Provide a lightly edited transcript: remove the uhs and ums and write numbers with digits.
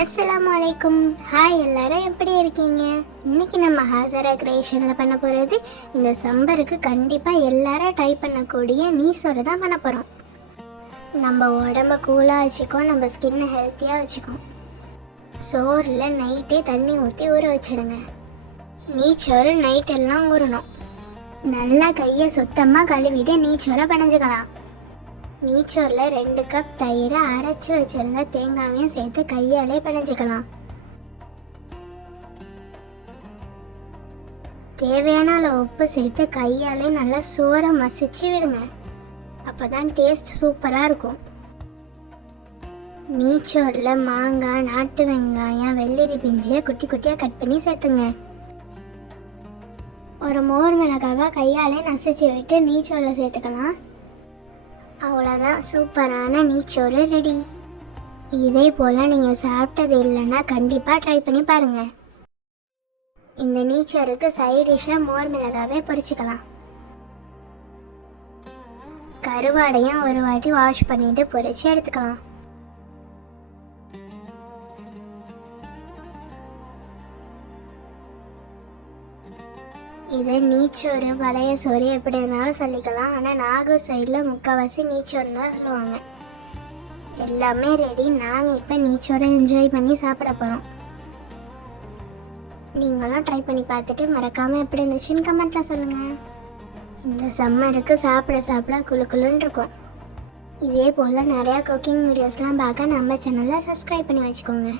அஸ்ஸலாமு அலைக்கும். ஹாய், எல்லாரும் எப்படி இருக்கீங்க? இன்னைக்கு நம்ம ஹாசரா கிரியேஷனில் பண்ண போகிறது இந்த சம்பருக்கு கண்டிப்பாக எல்லாரும் ட்ரை பண்ணக்கூடிய நீசோறு தான் பண்ண போகிறோம். நம்ம உடம்ப கூலாக வச்சுக்கோம், நம்ம ஸ்கின்னை ஹெல்த்தியாக வச்சுக்கோம். சோறில் நைட்டே தண்ணி ஊற்றி ஊற வச்சிடுங்க. நீச்சோறு நைட்டெல்லாம் ஊறணும். நல்லா கையை சுத்தமாக கழுவிட்டு நீச்சோரை பனைஞ்சிக்கலாம். நீச்சோரில் 2 கப் தயிரை அரைச்சி வச்சுருந்த தேங்காயும் சேர்த்து கையாலே பிணைஞ்சிக்கலாம். தேவையான அளவு உப்பு சேர்த்து கையாலே நல்லா சோறை மசிச்சு விடுங்க. அப்போ தான் டேஸ்ட் சூப்பராக இருக்கும். நீச்சோரில் மாங்காய், நாட்டு வெங்காயம், வெள்ளரி பிஞ்சியை குட்டி குட்டியாக கட் பண்ணி சேர்த்துங்க. ஒரு மோர் மிளகாவை கையாலே நசிச்சு விட்டு நீச்சோரில் சேர்த்துக்கலாம். அவ்வளோதான், சூப்பரான நீச்சோறு ரெடி. இதே போல் நீங்கள் சாப்பிட்டது இல்லைன்னா கண்டிப்பாக ட்ரை பண்ணி பாருங்கள். இந்த நீச்சோறுக்கு சைட் டிஷ்ஷாக மோர் மிளகாவே பொரிச்சுக்கலாம். கருவாடையும் ஒரு வாட்டி வாஷ் பண்ணிட்டு பொரிச்சு எடுத்துக்கலாம். இது நீச்சோறு, பழைய சோறு எப்படி இருந்தாலும் சொல்லிக்கலாம். ஆனால் நாகூர் சைடில் முக்கால்வாசி நீச்சோறு தான் சொல்லுவாங்க. எல்லாமே ரெடி. நாங்கள் இப்போ நீச்சோரை என்ஜாய் பண்ணி சாப்பிட போகிறோம். நீங்களும் ட்ரை பண்ணி பார்த்துட்டு மறக்காமல் எப்படி இருந்துச்சுன்னு கமெண்ட்டில் சொல்லுங்கள். இந்த சம்மருக்கு சாப்பிட சாப்பிட குளு குளுன்னு இருக்கும். இதே போல் நிறையா குக்கிங் வீடியோஸ்லாம் பார்க்க நம்ம சேனலை சப்ஸ்கிரைப் பண்ணி வச்சுக்கோங்க.